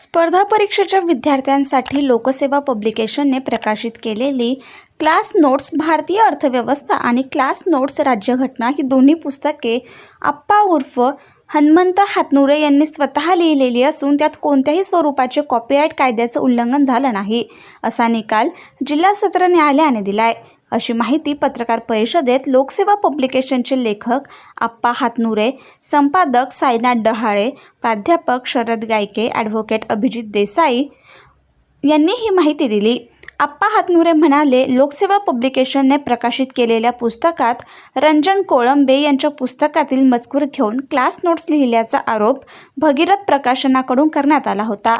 स्पर्धा परीक्षेच्या विद्यार्थ्यांसाठी लोकसेवा पब्लिकेशनने प्रकाशित केलेली क्लास नोट्स भारतीय अर्थव्यवस्था आणि क्लास नोट्स राज्यघटना ही दोन्ही पुस्तके आप्पा उर्फ हनुमंत हातनुरे यांनी स्वतः लिहिलेली असून त्यात कोणत्याही स्वरूपाचे कॉपीराईट कायद्याचं उल्लंघन झालं नाही असा निकाल जिल्हा सत्र न्यायालयाने दिलाय. अशी माहिती पत्रकार परिषदेत लोकसेवा पब्लिकेशनचे लेखक आप्पा हातनुरे संपादक साईनाथ डहाळे प्राध्यापक शरद गायके ॲडव्होकेट अभिजित देसाई यांनी ही माहिती दिली. आप्पा हातनुरे म्हणाले लोकसेवा पब्लिकेशनने प्रकाशित केलेल्या पुस्तकात रंजन कोळंबे यांच्या पुस्तकातील मजकूर घेऊन क्लास नोट्स लिहिल्याचा आरोप भगीरथ प्रकाशनाकडून करण्यात आला होता.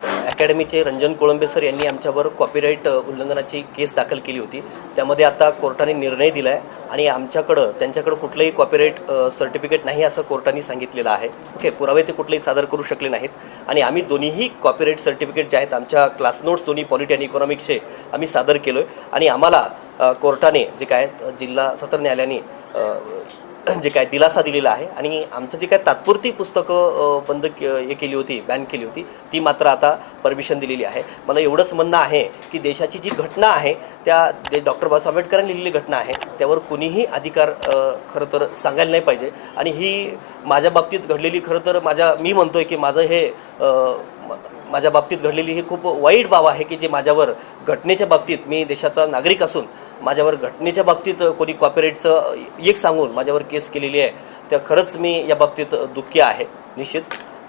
अकॅडमीचे रंजन कोळंबे सर यांनी आमच्यावर कॉपीराईट उल्लंघनाची केस दाखल केली होती. त्यामध्ये आता कोर्टाने निर्णय दिला आहे आणि आमच्याकडं त्यांच्याकडं कुठलंही कॉपीराईट सर्टिफिकेट नाही असं कोर्टाने सांगितलेलं आहे. ओके पुरावे ते कुठलेही सादर करू शकले नाहीत. आणि आम्ही दोन्हीही कॉपीराईट सर्टिफिकेट जे आहेत आमच्या क्लास नोट्स दोन्ही पॉलिटी आणि इकॉनॉमिक्सचे आम्ही सादर केलो आहे आणि आम्हाला कोर्टाने जे काय जिल्हा सत्र न्यायालयाने जे काय दिलासा दिलेला आहे आणि आमचं जे काय तात्पुरती पुस्तकं बंद के- हे केली होती बॅन केली होती ती मात्र आता परमिशन दिलेली आहे. मला एवढंच म्हणणं आहे की देशाची जी घटना आहे त्या जे डॉक्टर बाबासाहेब आंबेडकरांनी लिहिलेली घटना आहे त्यावर कुणीही अधिकार खरं तर सांगायला नाही पाहिजे. आणि ही माझ्या बाबतीत घडलेली खरं तर माझ्या मी म्हणतोय की माझं हे माझ्या बाबतीत घडलेली ही खूप वाईट बाब आहे की जे माझ्यावर घटनेच्या बाबतीत मी देशाचा नागरिक असून माझ्यावर घटनेच्या बाबतीत कोणी कॉपीराईटचं एक सांगून माझ्यावर केस केलेली आहे तर खरंच मी या बाबतीत दुःखी आहे निश्चित.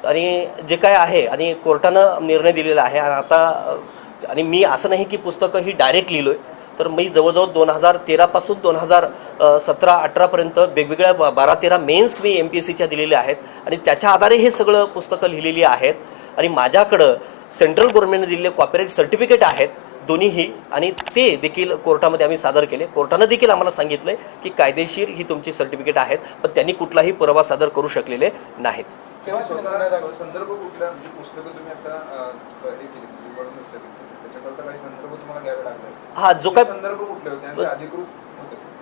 आणि जे काय आहे आणि कोर्टानं निर्णय दिलेला आहे आणि आता आणि मी असं नाही की पुस्तकं ही डायरेक्ट लिहिलो आहे तर मी जवळजवळ दोन हजार तेरापासून दोन हजार सतरा अठरापर्यंत वेगवेगळ्या ब- बारा तेरा मेन्स मी एम पी एस सीच्या दिलेल्या आहेत आणि त्याच्या आधारे हे सगळं पुस्तकं लिहिलेली आहेत. आणि माझ्याकडं सेंट्रल गव्हर्नमेंटने दिलेले कॉपीराईट सर्टिफिकेट आहेत दोन्हीही. आणि ते देखील कोर्टामध्ये आम्ही सादर केले. कोर्टानं देखील आम्हाला सांगितलं की कायदेशीर ही तुमची सर्टिफिकेट आहेत पण त्यांनी कुठलाही पुरावा सादर करू शकलेले नाहीत. संदर्भ म्हणजे अं, हे जो काय संदर्भ कुठले होते? अधिकृत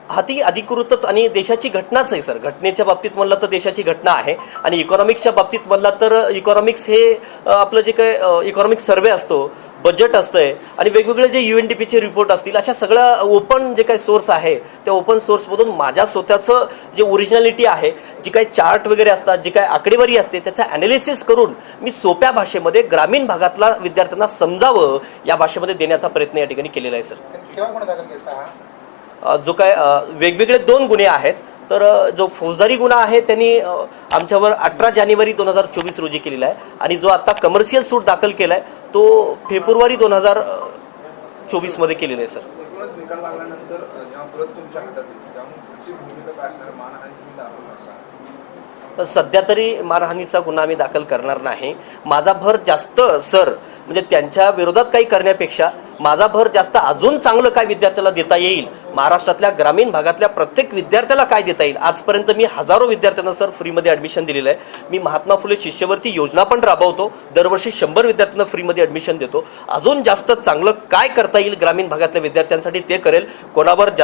हा ती अधिकृतच आणि देशाची घटनाच आहे सर. घटनेच्या बाबतीत म्हणलं तर देशाची घटना आहे आणि इकॉनॉमिक्सच्या बाबतीत म्हणलं तर इकॉनॉमिक्स हे आपलं जे काय इकॉनॉमिक सर्वे असतो बजेट असतंय आणि वेगवेगळे जे यू एन डी पीचे रिपोर्ट असतील अशा सगळ्या ओपन जे काही सोर्स आहे त्या ओपन सोर्समधून माझ्या स्वतःचं जे ओरिजिनॅलिटी आहे जी काही चार्ट वगैरे असतात जी काही आकडेवारी असते त्याचं ॲनालिसिस करून मी सोप्या भाषेमध्ये ग्रामीण भागातला विद्यार्थ्यांना समजावं या भाषेमध्ये देण्याचा प्रयत्न या ठिकाणी केलेला आहे सर. जो काय वेगवेगळे दोन गुन्हे आहेत. तर जो फौजदारी गुन्हा आहे त्यांनी आमच्यावर अठरा जानेवारी दोन हजार चोवीस रोजी केलेला आहे. आणि जो आता कमर्शियल सूट दाखल केला आहे तो फेब्रुवारी दोन हजार चोवीसमध्ये केलेला आहे सर. निकाल लागल्यानंतर पण सध्या तरी मारहाणीचा गुन्हा आम्ही दाखल करणार नाही. माझा भर जास्त सर म्हणजे त्यांच्या विरोधात काही करण्यापेक्षा माझा भर जास्त अजून चांगलं काय विद्यार्थ्याला देता येईल? महाराष्ट्रातल्या ग्रामीण भागातल्या प्रत्येक विद्यार्थ्याला काय देता येईल? आजपर्यंत मी हजारो विद्यार्थ्यांना सर फ्रीमध्ये ॲडमिशन दिलेलं आहे. मी महात्मा फुले शिष्यवृत्ती योजना पण राबवतो. दरवर्षी शंभर विद्यार्थ्यांना फ्रीमध्ये ॲडमिशन देतो. अजून जास्त चांगलं काय करता येईल ग्रामीण भागातल्या विद्यार्थ्यांसाठी ते करेल. कोणावर जा